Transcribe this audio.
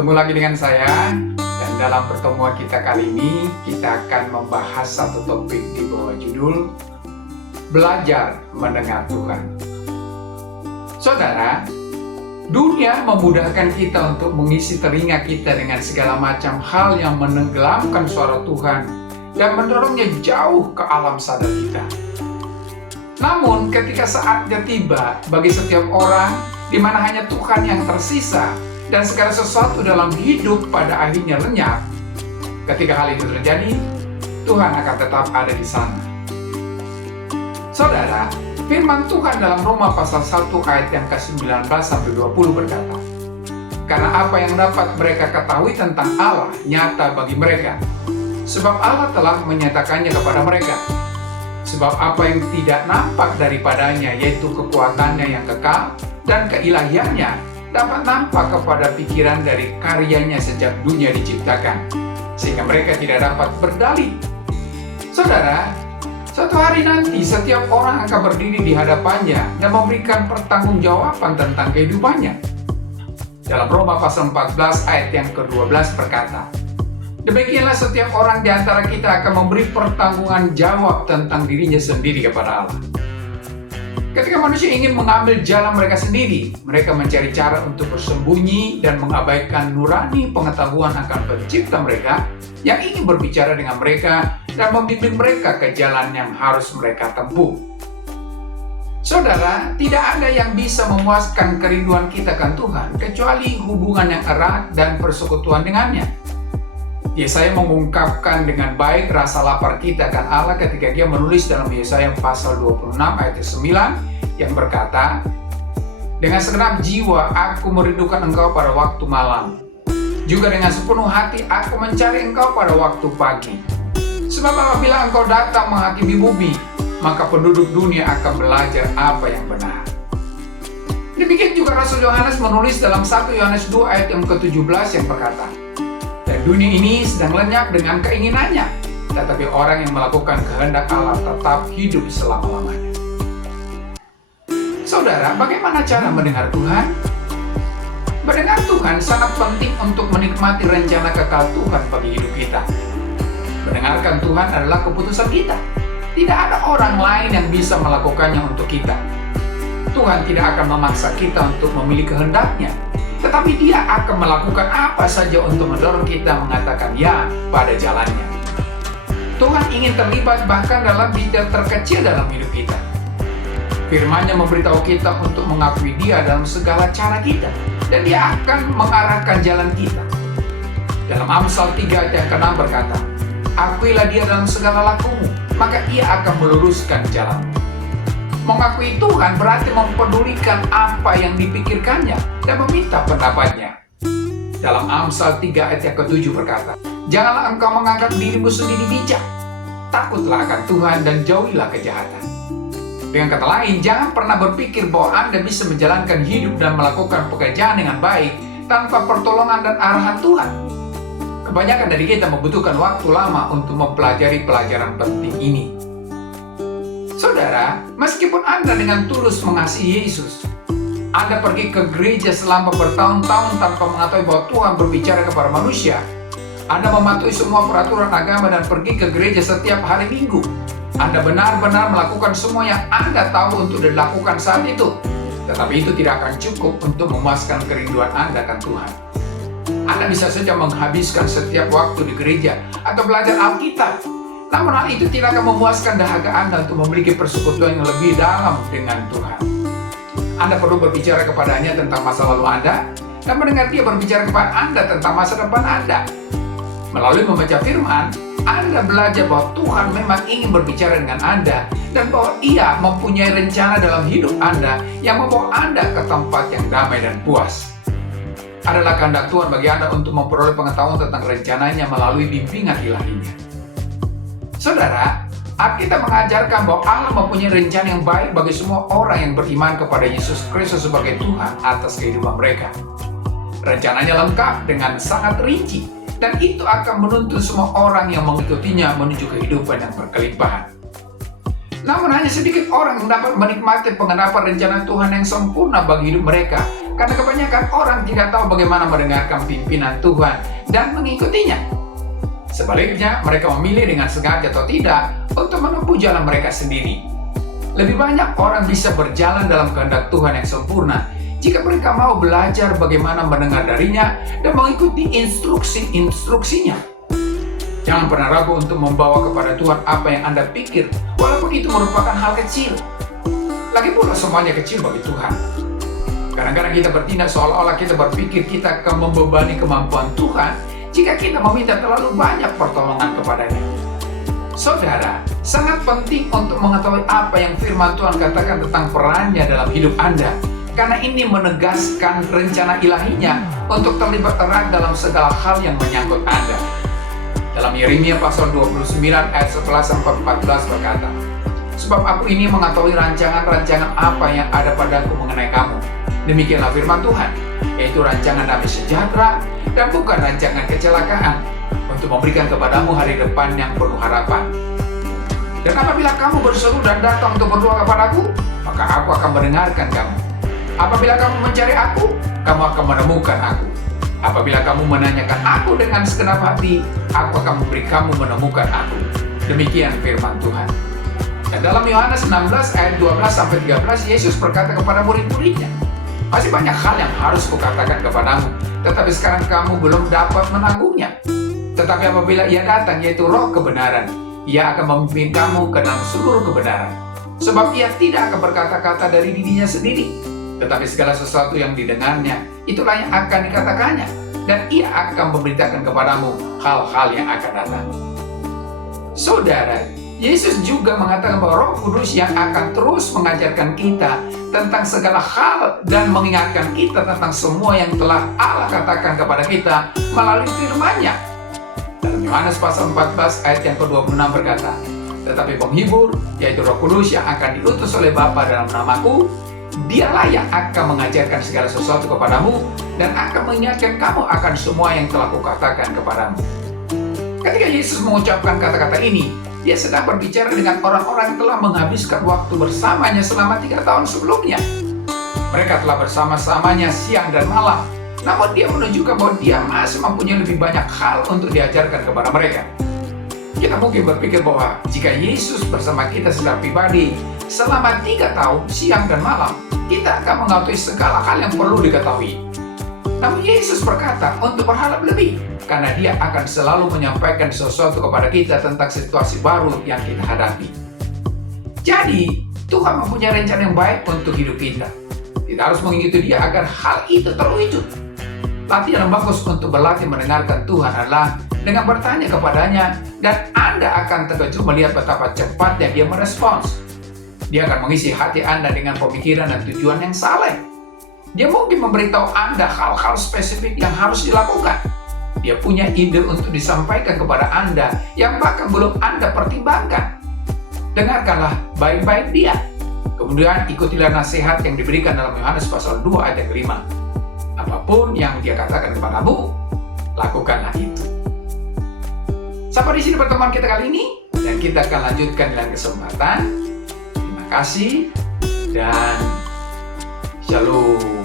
Bertemu lagi dengan saya, dan dalam pertemuan kita kali ini, kita akan membahas satu topik di bawah judul Belajar Mendengar Tuhan. Saudara, dunia memudahkan kita untuk mengisi telinga kita dengan segala macam hal yang menenggelamkan suara Tuhan dan mendorongnya jauh ke alam sadar kita. Namun, ketika saatnya tiba bagi setiap orang, di mana hanya Tuhan yang tersisa, dan segala sesuatu dalam hidup pada akhirnya lenyap, ketika hal itu terjadi, Tuhan akan tetap ada di sana. Saudara, firman Tuhan dalam Roma pasal 1 ayat yang ke-19-20 berkata, "Karena apa yang dapat mereka ketahui tentang Allah nyata bagi mereka, sebab Allah telah menyatakannya kepada mereka. Sebab apa yang tidak nampak daripadanya, yaitu kekuatannya yang kekal dan keilahiannya, dapat nampak kepada pikiran dari karyanya sejak dunia diciptakan, sehingga mereka tidak dapat berdalih." Saudara, suatu hari nanti setiap orang akan berdiri di hadapannya dan memberikan pertanggungjawaban tentang kehidupannya. Dalam Roma pasal 14 ayat yang ke-12 berkata, "Demikianlah setiap orang di antara kita akan memberi pertanggungan jawab tentang dirinya sendiri kepada Allah." Ketika manusia ingin mengambil jalan mereka sendiri, mereka mencari cara untuk bersembunyi dan mengabaikan nurani pengetahuan akan pencipta mereka yang ingin berbicara dengan mereka dan membimbing mereka ke jalan yang harus mereka tempuh. Saudara, tidak ada yang bisa memuaskan kerinduan kita akan Tuhan kecuali hubungan yang erat dan persekutuan dengannya. Yesaya mengungkapkan dengan baik rasa lapar kita akan Allah ketika dia menulis dalam Yesaya pasal 26 ayat 9 yang berkata, "Dengan segenap jiwa aku merindukan engkau pada waktu malam. Juga dengan sepenuh hati aku mencari engkau pada waktu pagi. Sebab apabila engkau datang menghakimi bumi, maka penduduk dunia akan belajar apa yang benar." Demikian juga Rasul Yohanes menulis dalam 1 Yohanes 2 ayat yang ke-17 yang berkata, "Dan dunia ini sedang lenyap dengan keinginannya, tetapi orang yang melakukan kehendak Allah tetap hidup selama-lamanya." Saudara, bagaimana cara mendengar Tuhan? Mendengar Tuhan sangat penting untuk menikmati rencana kekal Tuhan bagi hidup kita. Mendengarkan Tuhan adalah keputusan kita. Tidak ada orang lain yang bisa melakukannya untuk kita. Tuhan tidak akan memaksa kita untuk memilih kehendaknya, tetapi Dia akan melakukan apa saja untuk mendorong kita mengatakan ya pada jalannya. Tuhan ingin terlibat bahkan dalam detail terkecil dalam hidup kita. Firman-Nya memberitahu kita untuk mengakui Dia dalam segala cara kita, dan Dia akan mengarahkan jalan kita. Dalam Amsal 3 ayat yang ke-6 berkata, "Akuilah Dia dalam segala lakumu, maka Ia akan meluruskan jalanmu." Mengakui Tuhan berarti mempedulikan apa yang dipikirkannya dan meminta pendapatnya. Dalam Amsal 3 ayat yang ke-7 berkata, "Janganlah engkau menganggap dirimu sendiri bijak. Takutlah akan Tuhan dan jauhilah kejahatan." Dengan kata lain, jangan pernah berpikir bahwa Anda bisa menjalankan hidup dan melakukan pekerjaan dengan baik tanpa pertolongan dan arahan Tuhan. Kebanyakan dari kita membutuhkan waktu lama untuk mempelajari pelajaran penting ini. Saudara, meskipun Anda dengan tulus mengasihi Yesus, Anda pergi ke gereja selama bertahun-tahun tanpa mengetahui bahwa Tuhan berbicara kepada manusia, Anda mematuhi semua peraturan agama dan pergi ke gereja setiap hari Minggu, Anda benar-benar melakukan semua yang Anda tahu untuk dilakukan saat itu, tetapi itu tidak akan cukup untuk memuaskan kerinduan Anda akan Tuhan. Anda bisa saja menghabiskan setiap waktu di gereja atau belajar Alkitab, namun hal itu tidak akan memuaskan dahaga Anda untuk memiliki persekutuan yang lebih dalam dengan Tuhan. Anda perlu berbicara kepadanya tentang masa lalu Anda dan mendengar Dia berbicara kepada Anda tentang masa depan Anda. Melalui membaca firman, Anda belajar bahwa Tuhan memang ingin berbicara dengan Anda dan bahwa Ia mempunyai rencana dalam hidup Anda yang membawa Anda ke tempat yang damai dan puas. Adalah kehendak Tuhan bagi Anda untuk memperoleh pengetahuan tentang rencananya melalui bimbingan ilahinya. Saudara, Alkitab mengajarkan bahwa Allah mempunyai rencana yang baik bagi semua orang yang beriman kepada Yesus Kristus sebagai Tuhan atas kehidupan mereka. Rencananya lengkap dengan sangat rinci, dan itu akan menuntun semua orang yang mengikutinya menuju kehidupan yang berkelimpahan. Namun hanya sedikit orang yang dapat menikmati pengenapan rencana Tuhan yang sempurna bagi hidup mereka Karena kebanyakan orang tidak tahu bagaimana mendengarkan pimpinan Tuhan dan mengikutinya. Sebaliknya, mereka memilih dengan sengaja atau tidak untuk menempuh jalan mereka sendiri. Lebih banyak orang bisa berjalan dalam kehendak Tuhan yang sempurna jika mereka mau belajar bagaimana mendengar darinya dan mengikuti instruksi-instruksinya. Jangan pernah ragu untuk membawa kepada Tuhan apa yang Anda pikir, walaupun itu merupakan hal kecil. Lagi pula semuanya kecil bagi Tuhan. Kadang-kadang kita bertindak seolah-olah kita berpikir kita akan membebani kemampuan Tuhan jika kita meminta terlalu banyak pertolongan kepadanya. Saudara, sangat penting untuk mengetahui apa yang firman Tuhan katakan tentang perannya dalam hidup Anda, karena ini menegaskan rencana ilahinya untuk terlibat erat dalam segala hal yang menyangkut Anda. Dalam Yeremia pasal 29 ayat 11-14 berkata, "Sebab aku ini mengetahui rancangan-rancangan apa yang ada padaku mengenai kamu. Demikianlah firman Tuhan, yaitu rancangan damai sejahtera dan bukan rancangan kecelakaan, untuk memberikan kepadamu hari depan yang penuh harapan. Dan apabila kamu berseru dan datang untuk berdoa kepadaku, maka aku akan mendengarkan kamu. Apabila kamu mencari aku, kamu akan menemukan aku. Apabila kamu menanyakan aku dengan segenap hati, aku akan memberi kamu menemukan aku." Demikian firman Tuhan. Dan dalam Yohanes 16 ayat 12-13, Yesus berkata kepada murid-muridnya, "Masih banyak hal yang harus kukatakan kepadamu, tetapi sekarang kamu belum dapat menanggungnya. Tetapi apabila Ia datang, yaitu Roh kebenaran, Ia akan memimpin kamu ke dalam seluruh kebenaran. Sebab Ia tidak akan berkata-kata dari dirinya sendiri, tetapi segala sesuatu yang didengarnya, itulah yang akan dikatakannya, dan Ia akan memberitakan kepadamu hal-hal yang akan datang." Saudara, Yesus juga mengatakan bahwa Roh Kudus yang akan terus mengajarkan kita tentang segala hal dan mengingatkan kita tentang semua yang telah Allah katakan kepada kita melalui firman-Nya. Dalam Yohanes pasal 14 ayat yang ke-26 berkata, "Tetapi penghibur, yaitu Roh Kudus yang akan diutus oleh Bapa dalam namaku, Dialah yang akan mengajarkan segala sesuatu kepadamu dan akan mengingatkan kamu akan semua yang telah kukatakan kepadamu." Ketika Yesus mengucapkan kata-kata ini, Dia sedang berbicara dengan orang-orang yang telah menghabiskan waktu bersamanya selama 3 tahun sebelumnya. Mereka telah bersama-samanya siang dan malam, namun Dia menunjukkan bahwa Dia masih mempunyai lebih banyak hal untuk diajarkan kepada mereka. Kita mungkin berpikir bahwa jika Yesus bersama kita secara pribadi selama 3 tahun siang dan malam, kita akan mengetahui segala hal yang perlu diketahui. Namun Yesus berkata untuk berharap lebih, karena Dia akan selalu menyampaikan sesuatu kepada kita tentang situasi baru yang kita hadapi. Jadi, Tuhan mempunyai rencana yang baik untuk hidup kita. Kita harus mengikuti Dia agar hal itu terwujud. Latihan yang bagus untuk berlatih mendengarkan Tuhan adalah dengan bertanya kepadanya, dan Anda akan terkejut melihat betapa cepatnya Dia merespons. Dia akan mengisi hati Anda dengan pemikiran dan tujuan yang saleh. Dia mungkin memberitahu Anda hal-hal spesifik yang harus dilakukan. Dia punya ide untuk disampaikan kepada Anda yang bahkan belum Anda pertimbangkan. Dengarkanlah baik-baik Dia. Kemudian ikutilah nasihat yang diberikan dalam Yohanes pasal 2 ayat yang ke-5. Apapun yang Dia katakan kepadamu, lakukanlah itu. Sampai di sini pertemuan kita kali ini, dan kita akan lanjutkan dalam kesempatan. Terima kasih dan shalom.